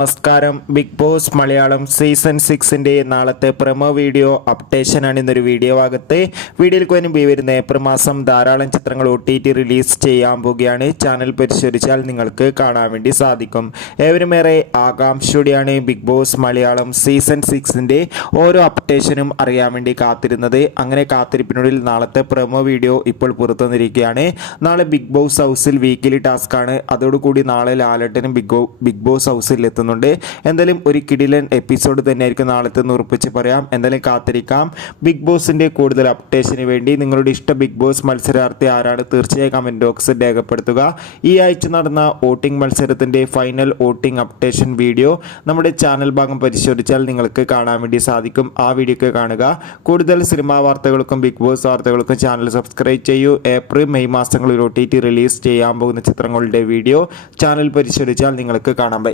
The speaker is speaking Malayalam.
നമസ്കാരം. ബിഗ് ബോസ് മലയാളം സീസൺ 6 നാളത്തെ പ്രൊമോ വീഡിയോ അപ്ഡേഷനാണ് ഇന്നൊരു വീഡിയോ ഭാഗത്ത്. വീഡിയോയിൽ മുൻപ് വരുന്ന ഏപ്രിൽ മാസം ധാരാളം ചിത്രങ്ങൾ OTT റിലീസ് ചെയ്യാൻ പോവുകയാണ്. ചാനൽ പരിശോധിച്ചാൽ നിങ്ങൾക്ക് കാണാൻ വേണ്ടി സാധിക്കും. ഏവരുമേറെ ആകാംക്ഷയോടെയാണ് ബിഗ് ബോസ് മലയാളം സീസൺ 6 ഓരോ അപ്ഡേഷനും അറിയാൻ വേണ്ടി കാത്തിരുന്നത്. അങ്ങനെ കാത്തിരിപ്പിനുള്ളിൽ നാളത്തെ പ്രൊമോ വീഡിയോ ഇപ്പോൾ പുറത്തു വന്നിരിക്കുകയാണ്. നാളെ ബിഗ് ബോസ് ഹൗസിൽ വീക്കിലി ടാസ്ക്കാണ്. അതോടുകൂടി നാളെ ലാലേട്ടനും ബിഗ് ബോസ് ഹൗസിൽ എത്തുന്നു. എന്തായാലും ഒരു കിടിലൻ എപ്പിസോഡ് തന്നെയായിരിക്കും നാളത്തെ ഉറപ്പിച്ച് പറയാം. എന്തായാലും കാത്തിരിക്കാം. ബിഗ് ബോസിന്റെ കൂടുതൽ അപ്ഡേഷന് വേണ്ടി നിങ്ങളുടെ ഇഷ്ട ബിഗ് ബോസ് മത്സരാർത്ഥി ആരാണ് തീർച്ചയായും കമന്റ് ബോക്സിൽ രേഖപ്പെടുത്തുക. ഈ ആഴ്ച നടന്ന വോട്ടിംഗ് മത്സരത്തിന്റെ ഫൈനൽ വോട്ടിംഗ് അപ്ഡേഷൻ വീഡിയോ നമ്മുടെ ചാനൽ ഭാഗം പരിശോധിച്ചാൽ നിങ്ങൾക്ക് കാണാൻ വേണ്ടി സാധിക്കും. ആ വീഡിയോ കാണുക. കൂടുതൽ സിനിമാ വാർത്തകൾക്കും ബിഗ് ബോസ് വാർത്തകൾക്കും ചാനൽ സബ്സ്ക്രൈബ് ചെയ്യൂ. ഏപ്രിൽ മെയ് മാസങ്ങളിൽ OTT റിലീസ് ചെയ്യാൻ പോകുന്ന ചിത്രങ്ങളുടെ വീഡിയോ ചാനൽ പരിശോധിച്ചാൽ നിങ്ങൾക്ക് കാണാൻ പറ്റും.